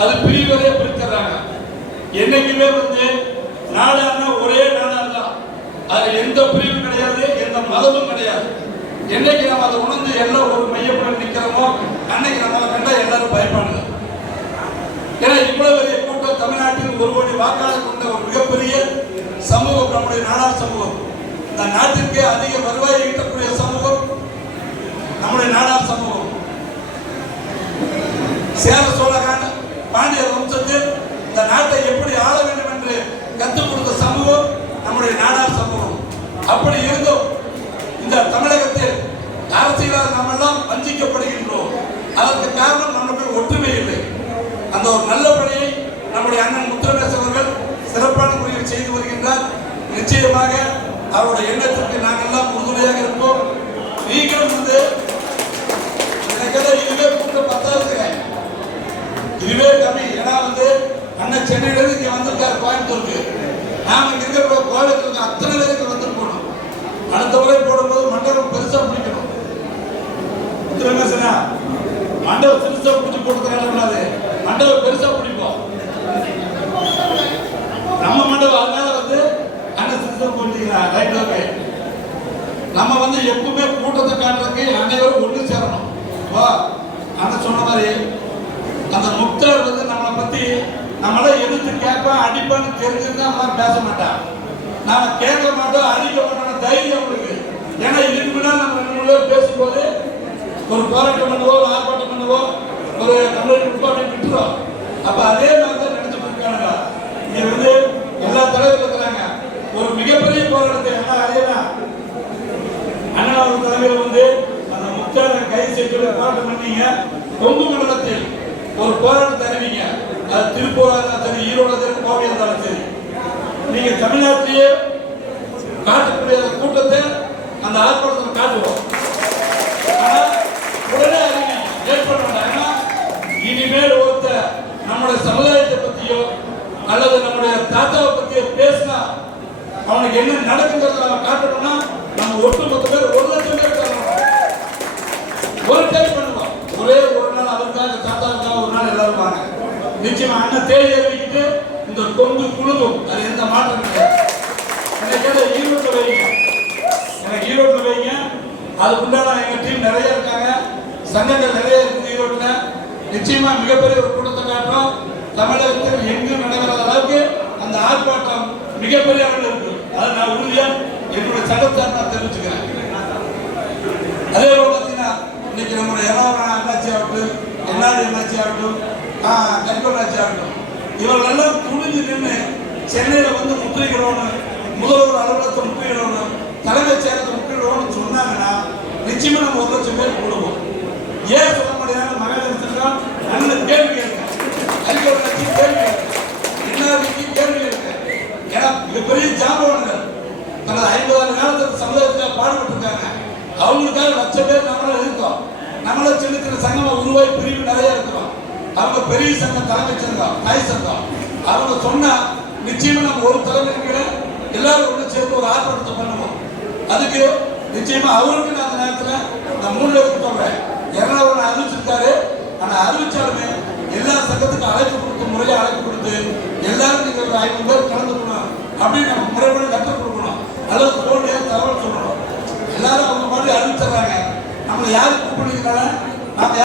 அது பிரிவதே பிரிக்கிறாங்க என்னைக்குமே வந்து நாடானா ஒரே நாடா தான் அது எந்த பிரிவும் கிடையாது எந்த மதமும் கிடையாது. என்னைக்கு நம்ம அதை உணர்ந்து எல்லாம் ஒரு மையப்படம் நிற்கிறோமோ அன்னைக்கு நம்ம கண்டா எல்லாரும் பயப்பாடுங்க ஏன்னா இவ்வளவு பெரிய கூட்டம் தமிழ்நாட்டில் ஒரு கோடி வாக்காளர் கொண்ட ஒரு மிகப்பெரிய சமூகம் நம்முடைய நாடார் சமூகம். இந்த நாட்டிற்கே அதிக வருவாய் ஈட்டக்கூடிய சமூகம் நம்முடைய நாடார் சமூகம். சேர சோழர் பாண்டியர் வம்சத்தில் இந்த நாட்டை எப்படி ஆள வேண்டும் என்று கற்றுக் கொடுத்த சமூகம் நம்முடைய நாடார் சமூகம். அப்படி இருந்தும் இந்த தமிழகத்தில் அரசியலால் நாம் எல்லாம் வஞ்சிக்கப்படுகின்றோம். அதற்கு காரணம் நம்மளுக்கு ஒற்றுமை இல்லை. அந்த ஒரு நல்ல பணியை நம்முடைய அண்ணன் முத்துரமேச் அவர்கள் சிறப்பான முறையில் செய்து வருகின்றார். நிச்சயமாக அவருடைய எண்ணத்திற்கு நாங்கள் எல்லாம் உறுதுணையாக இருப்போம் நீங்களும் வந்து எனக்கெல்லாம் இதுவே கூட்டம் பத்தாதுங்க இதுவே கம்மி ஏன்னா வந்து அண்ணன் சென்னையில இருந்து இங்க வந்திருக்காரு கோயம்புத்தூருக்கு. நாம இங்க இருக்கிற கோயம்புத்தூருக்கு அத்தனை பேருக்கு வந்திருக்கணும் அடுத்த முறை போடும்போது மண்டபம் பெருசா பிடிக்கணும் உத்தரமேசனா மண்டபம் பெருசா பிடிச்சி போட்டுக்கிறாங்க மண்டபம் பெருசா பிடிப்போம் நம்ம மண்டபம் அதனால வந்து அண்ணன் சிஸ்டம் போட்டுக்கிறாங்க ரைட் ஓகே நம்ம வந்து எப்பவுமே கூட்டத்தை காட்டுறதுக்கு அனைவரும் ஒன்று சேரணும். வா அண்ணன் சொன்ன மாதிரி அந்த முக்தர் வந்து நம்மளை பத்தி நம்மள எதிர்த்து கேட்பேன் அடிப்பான்னு தெரிஞ்சிருந்தா அவன் பேச மாட்டான். நான் கேட்க மாட்டோம் அடிக்க மாட்டோம் தைரியம் உங்களுக்கு. ஏன்னா இதுக்கு நம்ம ரெண்டு மூணு பேர் பேசும்போது ஒரு போராட்டம் பண்ணுவோம் ஒரு ஆர்ப்பாட்டம் பண்ணுவோம் ஒரு கம்ப்ளைண்ட் கொடுப்போம் விட்டுறோம். அப்போ அப்ப அதே மாதிரி தான் நினைச்சு இருக்கானுங்க இது வந்து எல்லா தலைவர்கள் இருக்கிறாங்க. ஒரு மிகப்பெரிய போராட்டத்தை எல்லாம் அறியலாம் அண்ணா ஒரு தலைவர் வந்து அந்த முத்தான கை செய்து போராட்டம் பண்ணீங்க. கொங்கு மண்டலத்தில் ஒரு போராட்டம் தருவீங்க அது திருப்பூராக இருந்தாலும் சரி ஈரோடு சரி கோவை இருந்தாலும் சரி. நீங்க தமிழ்நாட்டிலேயே காட்டக்கூடிய அந்த கூட்டத்தை அந்த ஆர்ப்பாட்டத்தில் காட்டுவோம். ஆனா உடனே அறிவிங்க ஏற்பட வேண்டாம் இனிமேல் ஒருத்தர் நம்முடைய சமுதாயத்தை பத்தியோ அல்லது நம்முடைய தாத்தாவை பத்தியோ பேசினா அவனுக்கு என்ன நடக்குங்கிறத நம்ம காட்டணும்னா நம்ம ஒட்டுமொத்த பேர் ஒரு லட்சம் பேர் ஒரு டைம் பண்ணுவோம். ஒரே ஒரு நாள் அவருக்காக தாத்தா ஒரு நாள் எல்லாரும் வாங்க நிச்சயமா அண்ணன் தேடி அறிவிக்கிட்டு இந்த கொங்கு குழுவும் அது எந்த மாற்றம் கிடையாது எனக்கு ஈரோட்டில் வைங்க. எனக்கு ஈரோட்டில் வைங்க. அதுக்குண்டான எங்க டீம் நிறைய இருக்காங்க. சங்கங்கள் நிறைய இருக்குது ஈரோட்டில். நிச்சயமா மிகப்பெரிய ஒரு கூட்டத்தை காட்டுறோம். தமிழகத்தில் எங்கும் நடக்கிற அளவுக்கு அந்த ஆர்ப்பாட்டம் மிகப்பெரிய அளவில் இருக்கு. அதை நான் உறுதியாக என்னுடைய சட்டத்தை நான் தெரிவிச்சுக்கிறேன். அதே போல் பார்த்தீங்கன்னா இன்னைக்கு நம்முடைய எல்லாம் அண்ணாச்சி ஆகட்டும் என்னாடி அண்ணாச்சி ஆகட்டும் கரிக்கோள் அண்ணாச்சி ஆகட்டும். இவர்கள் எல்லாம் துணிஞ்சு நின்று சென்னையில் வந்து முற்றுகையிடணும் முதல்வர் அலுவலகத்தை முற்றுகையிடணும் தலைமைச் செயலகத்தை முற்றுகையிடணும்னு சொன்னாங்கன்னா நிச்சயமா நம்ம ஒரு லட்சம் பேர் கூடுவோம். ஏன் சொல்ல முடியாது? மகளிர் நல்ல கேள்வி கேட்க கரிக்கோள் கட்சி கேள்வி கேட்க கேள்வி கேட்க ஏன்னா மிகப்பெரிய ஜாம்பவான்கள் தனது ஐம்பதாயிரம் காலத்தில் சமுதாயத்துக்காக பாடுபட்டிருக்காங்க. அவங்களுக்காக லட்சம் பேர் நம்மளால இருக்கோம். நம்மள சின்ன சின்ன சங்கம் உருவாய் பிரிவு நிறைய இருக்கிறோம். அவங்க பெரிய சங்கம் தலைமை சங்கம் தாய் சங்கம். அவங்க சொன்னா நிச்சயமா நம்ம ஒரு தலைமைக்கு எல்லாரும் ஒன்று சேர்ந்து ஒரு ஆர்ப்பாட்டத்தை பண்ணுவோம். அதுக்கு நிச்சயமா அவருக்கு நான் அந்த நேரத்தில் நான் மூணு பேருக்கு சொல்றேன் இரநூறு அறிவிச்சிருக்காரு. ஆனால் அறிவிச்சாலுமே எல்லா சங்கத்துக்கும் அழைப்பு கொடுத்து முறையாக அழைப்பு கொடுத்து எல்லாரும் நீங்கள் ஒரு ஐநூறு பேர் கலந்துக்கணும் அப்படின்னு நம்ம முறைப்படி கற்றுக் கொடுக்கணும். அல்லது போட்டியாக தகவல் சொல்லணும். எல்லாரும் அவங்க மாதிரி அறிவிச்சிடுறாங்க. நம்மளை யாரு கூப்பிடுறீங்களா நாங்கள்